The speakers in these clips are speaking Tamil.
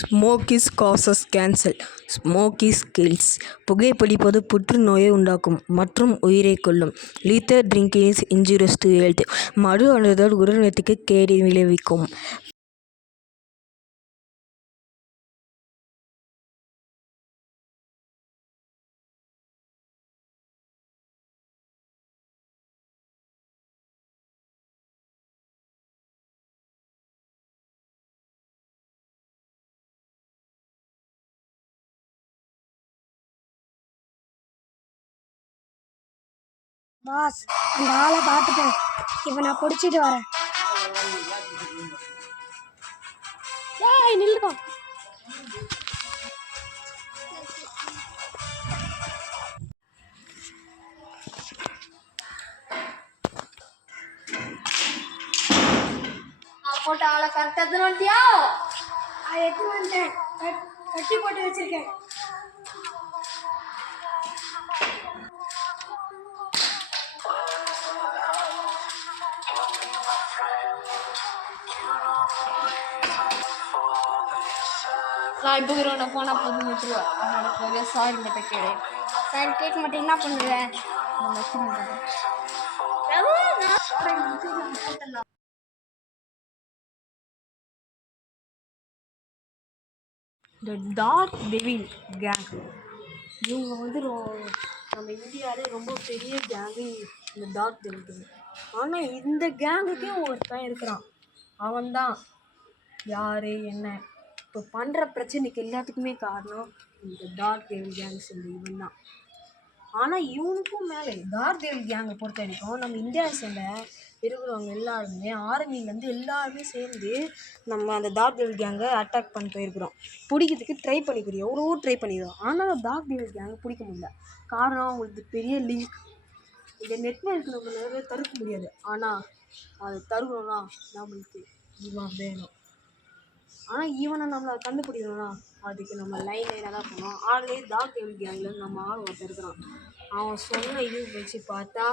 ஸ்மோக்கிஸ் காசஸ் கேன்சர். Smoking kills. புகைப்பிடிப்பது புற்றுநோயை உண்டாக்கும் மற்றும் உயிரைக் கொல்லும். Liquor drinking is injurious to health. மது அருந்துதல் உடல்நலத்துக்கு கேடு விளைவிக்கும். பாஸ், அந்த ஆளை பார்த்துட்டேன். இப்போ நான் பிடிச்சிட்டு வரேன். ஏய் நில்லுக்கோ. போட்ட ஆளை கரெக்டாக எத்தனை வந்துட்டியா? எடுத்து வந்துட்டேன். கட்டி போட்டு வச்சிருக்கேன். நான் இப்போ உன்னை போனால் போதும் விட்டுருவேன். அவனுக்கு ஒரே சாரி மட்டும் கேடு. சாரி கேட்க மாட்டேன். என்ன பண்ணுவேன்? The dark devil gang. இவங்க வந்து நம்ம இந்தியாவிலே ரொம்ப பெரிய கேங்கு இந்த டார்க் டெவில் கேங். ஆனால் இந்த கேங்குக்கே ஒருத்தன் இருக்கிறான். அவன்தான் யார் என்ன இப்போ பண்ணுற பிரச்சனைக்கு எல்லாத்துக்குமே காரணம் இந்த டார்க் டெவில் கேங்ஸ். இவன் தான். ஆனால் இவனுக்கும் மேலே டார்க் டெவில் கேங்கை பொறுத்த வரைக்கும் நம்ம இந்தியாவை சேர்ந்த இருக்கிறவங்க எல்லாருமே ஆர்மிலேருந்து எல்லாருமே சேர்ந்து நம்ம அந்த டார்க் டெவில் கேங்கை அட்டாக் பண்ணி போயிருக்கிறோம். பிடிக்கிறதுக்கு ட்ரை பண்ணிக்கிறோம். எவ்வளோ ட்ரை பண்ணிக்கிறோம். ஆனால் டார்க் டெவில் கேங்கை பிடிக்க முடியல. காரணம் அவங்களுக்கு பெரிய லிங்க். இந்த நெட்வொர்க் நம்ம நிறைய தடுக்க முடியாது. ஆனால் அதை தருவோம்னா நம்மளுக்கு இவன் வேணும். ஆனால் இவனை நம்மளை கண்டுபிடிக்கணும்னா அதுக்கு நம்ம லைனாக தான் போனோம். ஆல்ரெடி டார்க் டெவில் கேங்கில் நம்ம ஆள் ஒருத்தர் இருக்கிறான். அவன் சொன்ன இது வச்சு பார்த்தா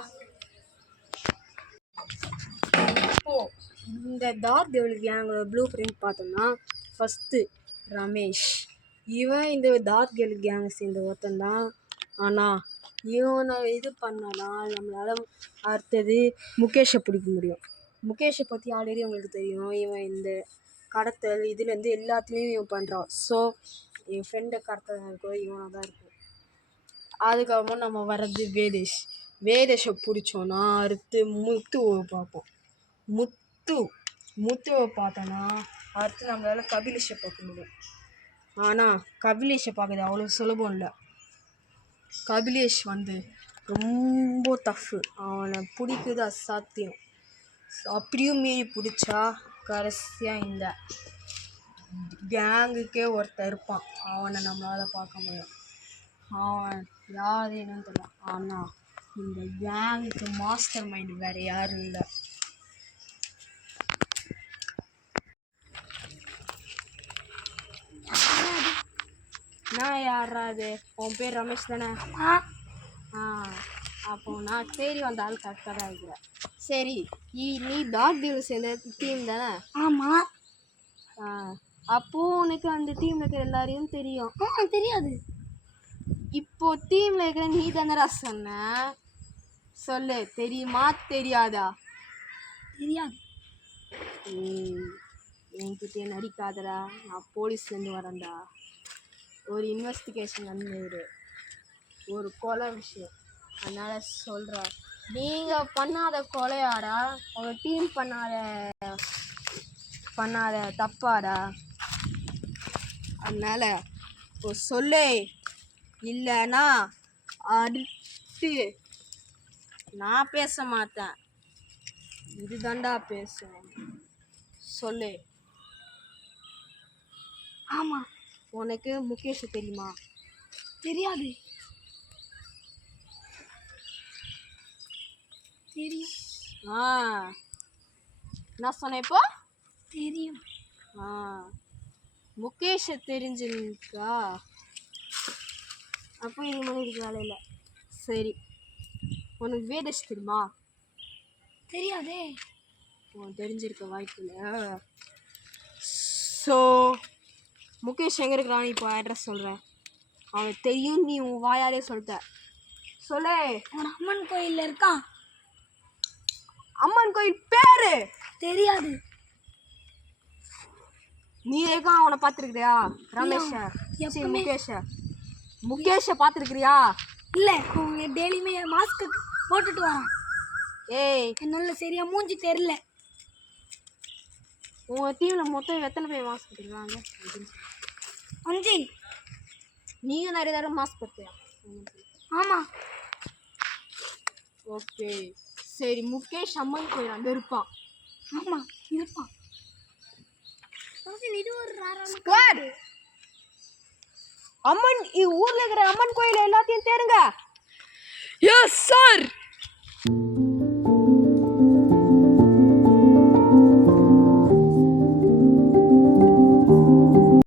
இப்போது இந்த டார்க் டெவில் கேங்கோட ப்ளூ பிரிண்ட் பார்த்தோம்னா ஃபஸ்ட்டு ரமேஷ். இவன் இந்த டார்க் டெவில் கேங்கை சேர்ந்த ஒருத்தன் தான். ஆனால் இவனை இது பண்ணனா நம்மளால் அடுத்தது முகேஷை பிடிக்க முடியும். முகேஷை பற்றி ஆல்ரெடி உங்களுக்கு தெரியும். இவன் இந்த கடத்தல் இதுலேருந்து எல்லாத்துலேயும் இவன் பண்ணுறான். ஸோ என் ஃப்ரெண்டை கடத்தல் இருக்கோ இவனாக தான் இருக்கும். அதுக்கப்புறமா நம்ம வர்றது வேதேஷை பிடிச்சோன்னா அடுத்து முத்துவை பார்ப்போம். முத்துவை பார்த்தோன்னா அடுத்து நம்மளால் கபிலேஷை பார்க்க முடியும். ஆனால் கபிலேஷை பார்க்குறது அவ்வளோ சுலபம் இல்லை. கபிலேஷ் வந்து ரொம்ப டஃப்பு. அவனை பிடிக்குது அசாத்தியம். அப்படியும் மீறி பிடிச்சா கடைசியாக இந்த கேங்குக்கே ஒருத்தர் இருப்பான். அவனை நம்மளால் பார்க்க முடியும். அவன் யார் என்னன்னு தெரியல. ஆனால் இந்த கேங்குக்கு மாஸ்டர் மைண்ட் வேறு யாரும் இல்லை. நான் யாராது? உன் பேர் ரமேஷ் தானே? அப்போ நான் தேடி வந்த ஆள் கரெக்டாக தான் இருக்கிறேன். சரி, நீ டார்க் டெவில் சேர்ந்த டீம் தானே? ஆமாம். அப்போது உனக்கு அந்த டீமில் இருக்கிற எல்லாரையும் தெரியும்? தெரியாது. இப்போது டீமில் இருக்கிற நீ தானடா சொன்ன. சொல்லு, தெரியுமா தெரியாதா? தெரியாது. என்கிட்டே நடிக்காதடா. நான் போலீஸ்லேருந்து வரேன்டா. ஒரு இன்வெஸ்டிகேஷன் நடந்துரு, ஒரு கொலை விஷயம். அதனால் சொல்கிறேன், நீங்கள் பண்ணாத கொலையாடா, உங்கள் டீம் பண்ணாத தப்பாடா. அதனால் இப்போ சொல்லு, இல்லைன்னா அடுத்து நான் பேச மாட்டேன். இதுதாண்டா பேசுவேன். சொல்லு. ஆமாம். உனக்கு முகேஷ் தெரியுமா? தெரியாது. தெரியும். என்ன சொன்னேன் இப்போ? தெரியும். முகேஷை தெரிஞ்சுக்கா. அப்போ இது மாதிரி இருக்கு வேலையில். சரி, உனக்கு வேதேஷ் தெரியுமா? தெரியாதே. தெரிஞ்சிருக்க வாய்ப்பு இல்லை. ஸோ முகேஷ் எங்கே இருக்கிறான்னு இப்போ அட்ரஸ் சொல்கிறேன். அவன் தெரியும், நீ உன் வாயாலே சொல்லிட்ட. சொல்லு. அவன் அம்மன் கோயிலில் இருக்கான். அம்மன் கோயில் பேரு தெரியாது. நீ இருக்கா அவனை பார்த்துருக்கிறியா? ரமேஷ சரி முகேஷை பார்த்துருக்கிறியா? இல்லை, அவன் டெய்லியுமே மாஸ்க்கு போட்டுட்டு வரான். ஏய் என்னால சரியா மூஞ்சி தெரியல. உங்கள் டீமில் மொத்தம் எத்தனை பேர் மாஸ்க் போட்டுருக்காங்க? 5. நீங்கள் நிறைய தடவை மாஸ்க் போட்டியா? ஆமாம். ஓகே சரி, முகேஷ் அம்மன் கோயில் அங்கே இருப்பான். ஆமாம் இருப்பான். இது ஒரு ஸ்குவாட் அம்மன் ஊரில் இருக்கிற அம்மன் கோயில் எல்லாத்தையும் தேடுங்க. Yes sir.